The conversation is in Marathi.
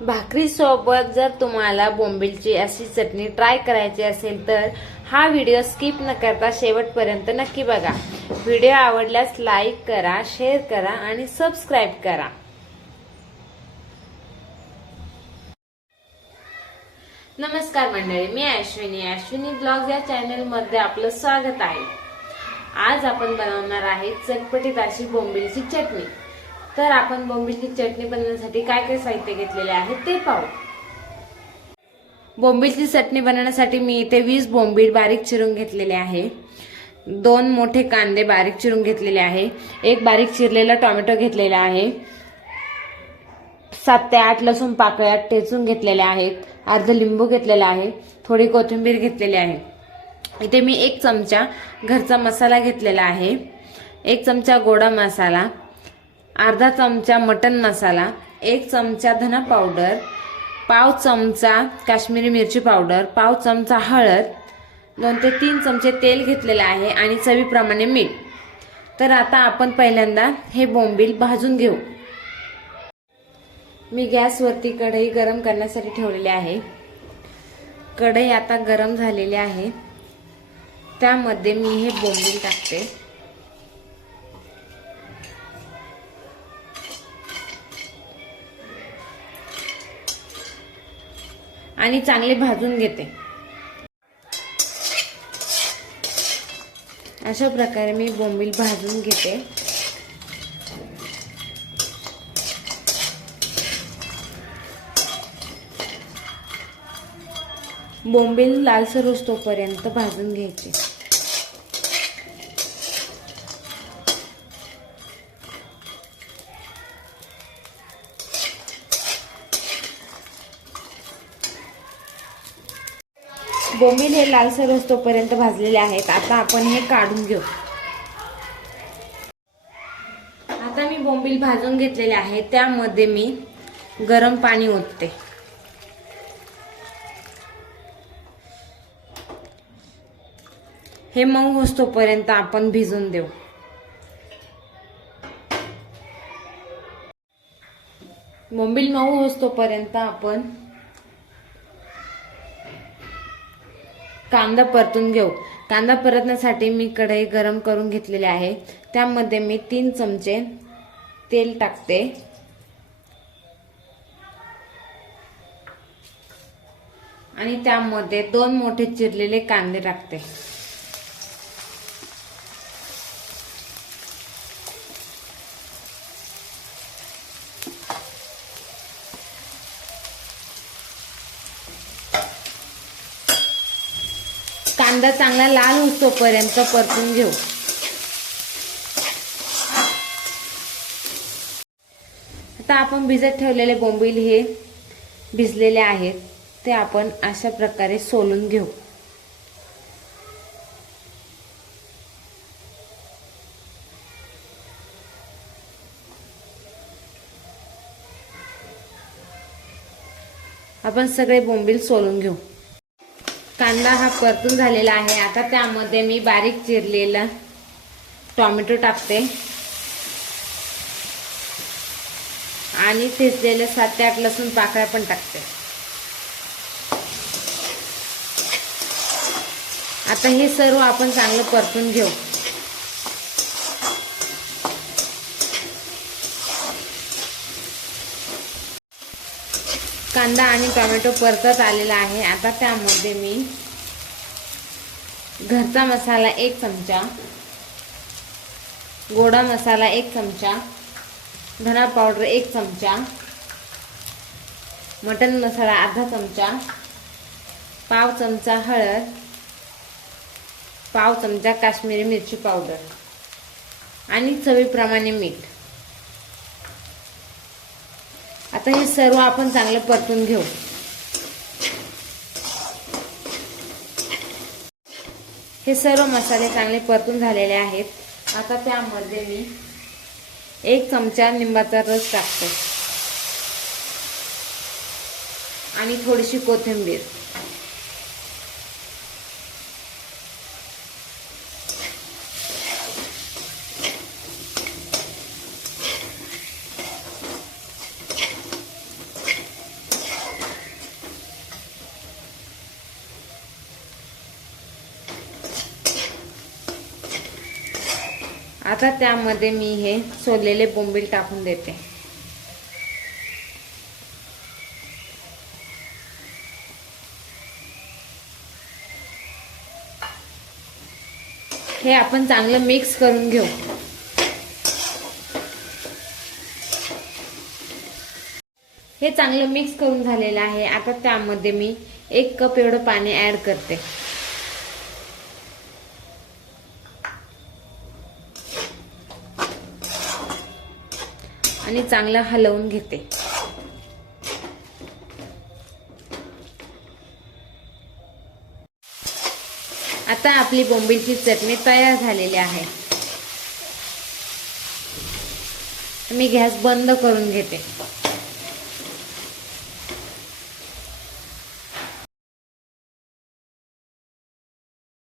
भाकरी सोबत जर तुम्हाला बोंबीलची अशी चटणी ट्राय करायची असेल तर हा व्हिडिओ स्किप न करता शेवटपर्यंत नक्की बघा। व्हिडिओ आवडल्यास लाईक करा, शेअर करा आणि सबस्क्राईब करा। नमस्कार मंडळी, मी अश्विनी ब्लॉग या चॅनल मध्ये आपलं स्वागत आहे। आज आपण बनवणार आहे चटपटीत अशी बोंबीलची चटणी। तर आपण बोंबीलची चटणी बनवण्यासाठी काय काय साहित्य घेतलेले आहे ते पाहू। बोंबीलची चटणी बनवण्यासाठी मी इथे 20 बोंबील बारीक चिरून घेतलेले आहे, 2 मोठे कांदे बारीक चिरून घेतलेले आहे, एक बारीक चिरलेला टोमॅटो घेतलेला आहे, 7 ते 8 लसूण पाकळ्या ठेचून घेतलेल्या आहेत, अर्ध लिंबू घेतलेला आहे, थोडी कोथिंबीर घेतलेली आहे। इथे मी 1 चमचा घरचा मसाला घेतलेला आहे, 1 चमचा गोडा मसाला, अर्धा चमचा मटन मसाला, 1 चमचा धना पावडर, पाव चमचा काश्मीरी मिरची पावडर, पाव चमचा हळद, 2 ते 3 चमचे तेल घेतलेले आहे आणि चवीप्रमाणे मीठ। तर आता आपण पहिल्यांदा हे बोंबील भाजून घेऊ। मी गॅसवरती कढई गरम करण्यासाठी ठेवलेली आहे। कढई आता गरम झालेली आहे, त्यामध्ये मी हे बोंबील टाकते आणि चांगले भाजून घेते। अशा प्रकारे मी बोंबील भाजून घेते। बोंबील लालसर होईपर्यंत भाजून घ्यायचे। बोंबील हे लालसर होईपर्यंत भाजलेले आहेत। आता आपण हे काढून घेऊ। आता मी बोंबील भाजून घेतलेले आहे, त्यामध्ये मी गरम पाणी ओतते। हे मऊ होईपर्यंत आपण भिजून देऊ। बोंबील मऊ होईपर्यंत आपण कांदा परतून घेऊ। कांदा परतण्यासाठी मी कढई गरम करून घेतलेली आहे, त्यामध्ये मी 3 चमचे तेल टाकते आणि त्यामध्ये 2 मोठे चिरलेले कांदे टाकते। कांदा चांगला लाल होईपर्यंत परतून घेऊ। आता आपण भिजत ठेवलेले बोंबील हे भिजलेले आहेत, ते आपण अशा प्रकारे सोलून घेऊ। आपण सगळे बोंबील सोलून घेऊ। कांदा हा परतून झालेला आहे। आता त्यामध्ये मी बारीक चिरलेला टोमॅटो टाकते आणि ठेचलेले 7 ते 8 लसूण पाकळ्या पण टाकते। आता हे सर्व आपण चांगलं परतून घेऊ। कांदा आणि टोमॅटो परतत आलेला आहे। आता त्यामध्ये मी घरचा मसाला 1 चमचा, गोडा मसाला 1 चमचा, धना पावडर 1 चमचा, मटन मसाला अर्धा चमचा, पाव चमचा हळद, पाव चमचा काश्मीरी मिरची पावडर आणि चवीप्रमाणे मीठ। आता हे सर्व आपण चांगलं परतून घेऊ। हे सर्व मसाले चांगले परतून झालेले आहेत। आता त्यामध्ये मी 1 चमचा लिंबाचा रस टाकते आणि थोडीशी कोथिंबीर। आता त्यामध्ये मी हे सोललेले बोंबील टाकून देते. हे आपण चांगलं मिक्स करून घेऊ. हे चांगलं मिक्स करून झालेलं आहे. आता त्यामध्ये मी 1 कप एवढं पाणी ऍड करते आणि चांगलं हलवून घेते. आता आपली बोंबीलची चटणी तयार झालेली आहे. मी गॅस बंद करून घेते.